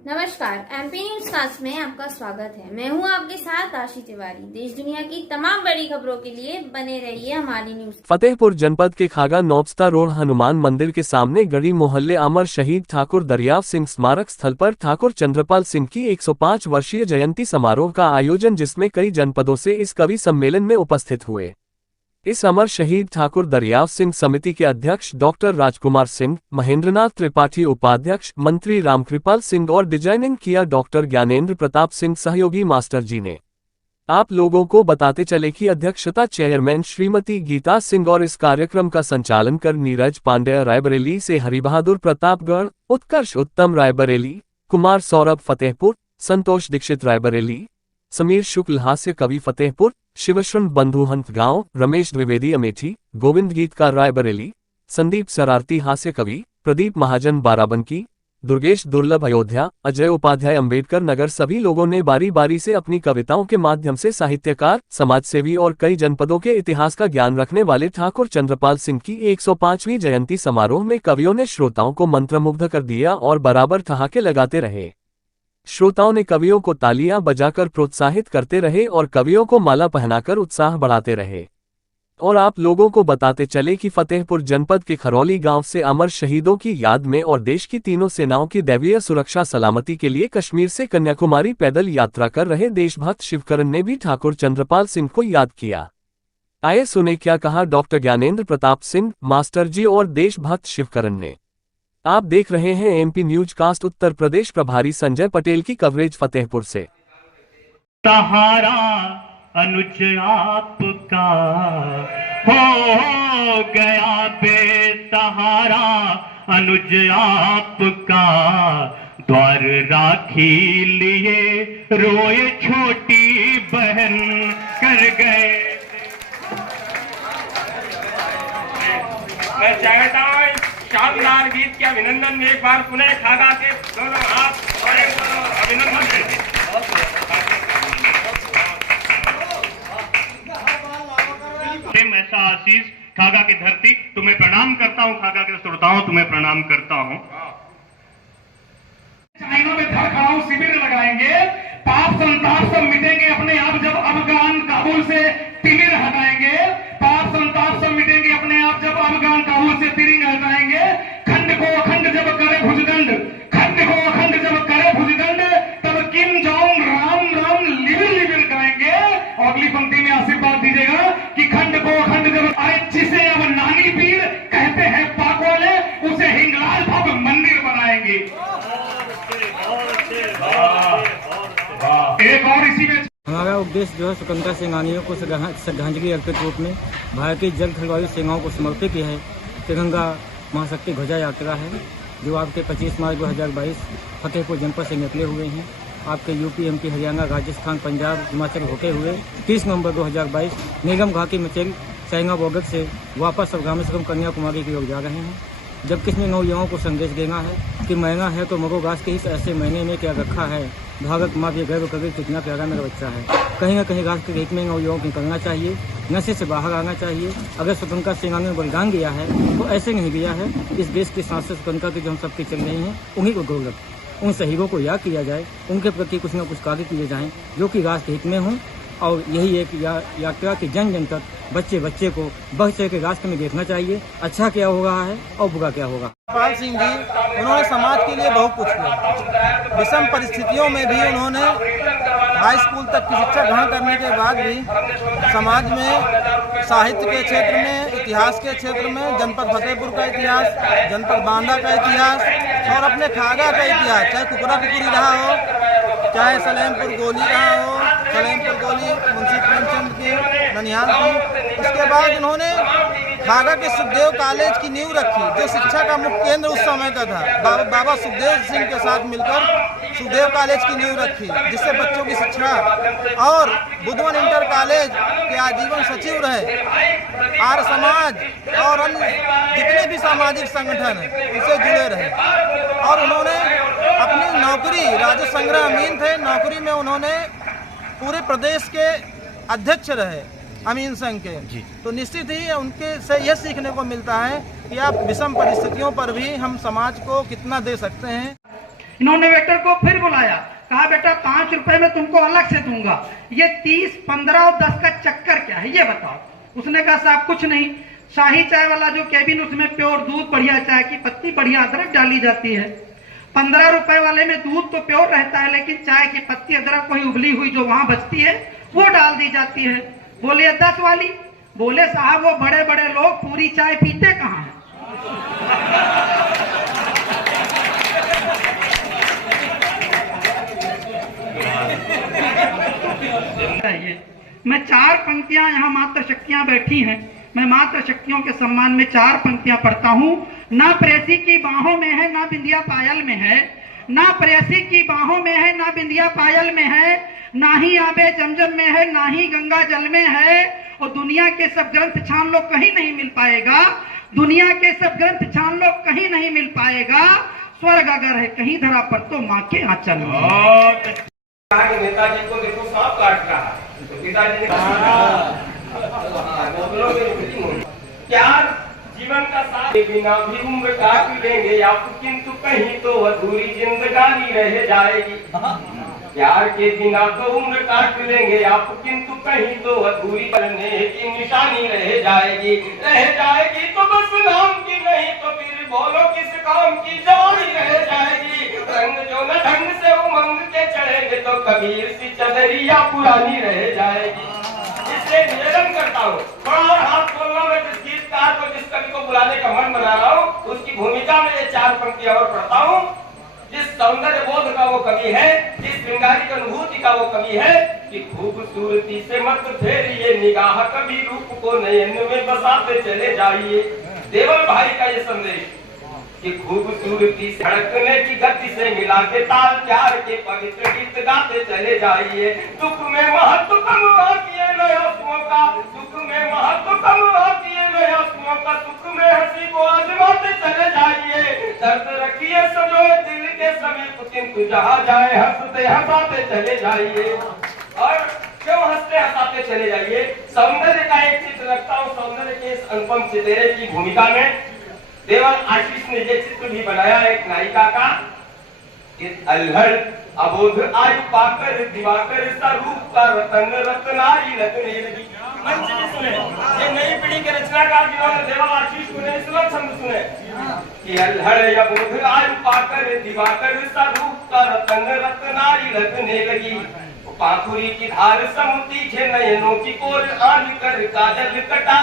नमस्कार, MP news cast में आपका स्वागत है। मैं हूं आपके साथ आशी तिवारी। देश दुनिया की तमाम बड़ी खबरों के लिए बने रहिए हमारी न्यूज। फतेहपुर जनपद के खागा नौबस्ता रोड हनुमान मंदिर के सामने गढ़ी मोहल्ले अमर शहीद ठाकुर दरियाव सिंह स्मारक स्थल पर ठाकुर चंद्रपाल सिंह की 105 वर्षीय जयंती समारोह का आयोजन, जिसमें कई जनपदों से इस कवि सम्मेलन में उपस्थित हुए। इस अमर शहीद ठाकुर दरियाव सिंह समिति के अध्यक्ष डॉक्टर राजकुमार सिंह, महेंद्रनाथ त्रिपाठी उपाध्यक्ष, मंत्री रामकृपाल सिंह और डिजाइनिंग किया डॉक्टर ज्ञानेंद्र प्रताप सिंह सहयोगी मास्टर जी ने। आप लोगों को बताते चले कि अध्यक्षता चेयरमैन श्रीमती गीता सिंह और इस कार्यक्रम का संचालन कर नीरज पांडेय रायबरेली से, हरिबहादुर प्रतापगढ़, उत्कर्ष उत्तम रायबरेली, कुमार सौरभ फतेहपुर, संतोष दीक्षित रायबरेली, समीर शुक्ल हास्य कवि फतेहपुर, शिवशरण बंधुहंत गांव, रमेश द्विवेदी अमेठी, गोविंद गीतकार रायबरेली, संदीप सरारती हास्य कवि, प्रदीप महाजन बाराबंकी, दुर्गेश दुर्लभ अयोध्या, अजय उपाध्याय अंबेडकर नगर, सभी लोगों ने बारी बारी से अपनी कविताओं के माध्यम से साहित्यकार, समाजसेवी और कई जनपदों के इतिहास का ज्ञान रखने वाले ठाकुर चंद्रपाल सिंह की 105वीं जयंती समारोह में कवियों ने श्रोताओं को मंत्रमुग्ध कर दिया और बराबर ठहाके लगाते रहे। श्रोताओं ने कवियों को तालियां बजाकर प्रोत्साहित करते रहे और कवियों को माला पहनाकर उत्साह बढ़ाते रहे। और आप लोगों को बताते चले कि फतेहपुर जनपद के खरौली गांव से अमर शहीदों की याद में और देश की तीनों सेनाओं की दैवीय सुरक्षा सलामती के लिए कश्मीर से कन्याकुमारी पैदल यात्रा कर रहे देशभक्त शिवकरण ने भी ठाकुर चंद्रपाल सिंह को याद किया। आइए सुने क्या कहा डॉक्टर ज्ञानेंद्र प्रताप सिंह, मास्टर जी और देशभक्त शिवकरण ने। आप देख रहे हैं MP news cast. Uttar Pradesh प्रभारी संजय पटेल की कवरेज फतेहपुर से। सहारा अनुज आपका हो गया बेसहारा, अनुज आपका द्वार राखी लिए रोए छोटी बहन कर गए। मैं चाहता हूँ शानदार गीत के अभिनंदन में एक बार सुने खागा के दोनों हाथ और एक अभिनंदन देते। ऐसा आशीष खागा की धरती, तुम्हें प्रणाम करता हूँ। खागा के श्रोताओं तुम्हें प्रणाम करता हूँ। चाइना में धर खड़ा हूं, शिविर लगाएंगे, पाप संताप सब मिटेंगे अपने आप जब अफगान काबुल से तिमिर हटाएंगे। पाप संताप सब मिटेंगे अपने आप जब अफगान काबुल से तिरिंग हटाएंगे। खंड को अखंड जब करे भुजदंड, खंड को अखंड जब करे भुजदंड, तब किम जोंग राम राम लिविर लिविर गाएंगे। और अगली पंक्ति में आशीर्वाद दीजिएगा कि खंड को अखंड जब, अरे जिसे अब नानी पीर कहते हैं पाक वाले, उसे हिंगलाज भव्य मंदिर बनाएंगे। एक और इसी में हमारा उद्देश्य जो है स्वतंत्रता सेनानियों को श्रद्धांजलि अर्पित रूप में भारतीय जल थलवायु सेनाओं को समर्पित है तिरंगा महाशक्ति ध्वजा यात्रा है, जो आपके 25 मार्च 2022 फतेहपुर जनपद से निकले हुए हैं। आपके यूपी, एमपी, हरियाणा, राजस्थान, पंजाब, हिमाचल होते हुए 30 नवंबर 2022 निगम घाटी मचेल सैंगा बॉर्डर से वापस रामेश्वरम कन्याकुमारी की ओर जा रहे हैं। जब किसने नौयुवाओं को संदेश देना है कि महीना है तो मगो गाछ के इस ऐसे महीने में क्या रखा है, भारत माँ भी गर्व करे कितना प्यारा मेरा बच्चा है। कहीं ना कहीं राष्ट्र के हित में नौयुवाओं को निकलना चाहिए, नशे से बाहर आना चाहिए। अगर स्वतंत्रता सेनानी ने बलिदान दिया है तो ऐसे नहीं दिया है। इस देश की सांसद स्वतंत्रता की जो हम सबके चल रही हैं, उन्हीं को गौरव, उन शहीदों को याद किया जाए, उनके प्रति कुछ न कुछ कार्य किए जाएँ जो कि राष्ट्र हित में हों। और यही एक यात्रा की जन जन तक बच्चे बच्चे को बढ़ चढ़ के राष्ट्र में देखना चाहिए, अच्छा क्या हो रहा है और बुरा क्या होगा। चंद्रपाल सिंह जी, उन्होंने समाज के लिए बहुत कुछ किया। विषम परिस्थितियों में भी उन्होंने हाई स्कूल तक की शिक्षा ग्रहण करने के बाद भी समाज में, साहित्य के क्षेत्र में, इतिहास के क्षेत्र में, जनपद फतेहपुर का इतिहास, जनपद बांदा का इतिहास और अपने खागा का इतिहास, चाहे कुकरा कुकुरी रहा हो, चाहे सलेमपुर गोली रहा हो, सलेमपुर गोली मुंशी प्रेमचंद की ननिहाल की। उसके बाद उन्होंने खागा के सुखदेव कॉलेज की नींव रखी, जो शिक्षा का मुख्य केंद्र उस समय का था। बाबा सुखदेव सिंह के साथ मिलकर सुखदेव कॉलेज की नींव रखी, जिससे बच्चों की शिक्षा, और बुधवन इंटर कॉलेज के आजीवन सचिव रहे। आर्य समाज और अन्य जितने भी सामाजिक संगठन हैं उनसे जुड़े रहे। और उन्होंने अपनी नौकरी, राजस्व संग्रह अमीन थे, नौकरी में उन्होंने पूरे प्रदेश के अध्यक्ष रहे अमीन संघ के। तो निश्चित ही उनके से यह सीखने को मिलता है कि आप विषम परिस्थितियों पर भी हम समाज को कितना दे सकते हैं। इन्होंने वेटर को फिर बुलाया, कहा बेटा 5 रुपए में तुमको अलग से दूंगा, ये 30, 15 और 10 का चक्कर क्या है ये बताओ। उसने कहा साहब कुछ नहीं, शाही चाय वाला जो केबिन उसमें प्योर दूध, बढ़िया चाय की पत्ती, बढ़िया अदरक डाली जाती है। 15 रुपए वाले में दूध तो प्योर रहता है, लेकिन चाय की पत्ती, अदरक कोई उबली हुई जो वहां बचती है वो डाल दी जाती है। बोले 10 वाली, बोले साहब वो बड़े बड़े लोग पूरी चाय पीते कहाँ हैं। मैं 4 पंक्तियां, यहाँ मात्र शक्तियां बैठी हैं, मैं मात्र शक्तियों के सम्मान में 4 पंक्तियां पढ़ता हूँ। ना प्रेसी की बाहों में है, ना बिंदिया पायल में है, ना प्रेसी की बाहों में है, ना बिंदिया पायल में है, ना ही आबे जमजम में है, ना ही गंगा जल में है। और दुनिया के सब ग्रंथ छान लो कहीं नहीं मिल पाएगा, दुनिया के सब ग्रंथ छान लो कहीं नहीं मिल पाएगा। स्वर्ग अगर है कहीं धरा पर तो माँ के आंचल में। नेताजी को देखो सांप काट रहा है, तो पिताजी ने क्या जीवन का साथ बिना भी उम्र काट लेंगे आप, किंतु कहीं तो अधूरी जिंदगानी रह जाएगी। प्यार के बिना तो उम्र काट लेंगे आप, किंतु कहीं तो अधूरी करने की निशानी रह जाएगी। तो बस नाम की, नहीं तो फिर बोलो किस काम की जवानी रह जाएगी। रंग जो न ढंग से उमंग के चढ़ेंगे तो कबीर सी चदरिया पुरानी रह जाएगी। इससे निवेदन करता हूँ, थोड़ा और हाथ बोलना, मैं जिस गीतकार को, जिस कवि को बुलाने का मन बना रहा हूँ, उसकी भूमिका में ये 4 पंक्तियां और पढ़ता हूँ। जिस सौंदर्य बोध का वो कवि है, जिस श्रृंगारिक अनुभूति का वो कवि है, कि खूबसूरती से मत फेरिए निगाह, कभी रूप को नयन में बसाते चले जाइए। देवल भाई का ये संदेश कि खूबसूरती से धड़कने की गति से मिला के ताल, प्यार के पवित्र गीत गाते चले जाइए। दुख में महत्व कम आती है नया सुओं का, दुख में महत्व कम आती है नया सुओं का, सुख में हंसी को आजमाते चले जाइए। दर्द रखिए सजोए दिल के समीप, किंतु जहाँ जाए हंसते हंसाते चले जाइए। और क्यों हंसते हंसाते चले जाइए? सौंदर्य का एक चित्र रखता हूँ, सौंदर्य के इस अनुपम चितेरे की भूमिका में देवल आशीष ने ये चित्र भी बनाया एक नायिका का। इस अल्हड़ अबोध आयु पाकर दिवाकर सा रूप का रतन रत्नारी लगने लगी। मंच में सुने, ये नई पीढ़ी के रचनाकार जिन्होंने देवल आशीष सुने, सुनो छंद सुने कि अल्हड़ अबोध आयु पाकर दिवाकर सा रूप का रतन रत्नारी लगने लगी। पाखुरी की धार समुती नयनों की कोर आन कर काजल कटा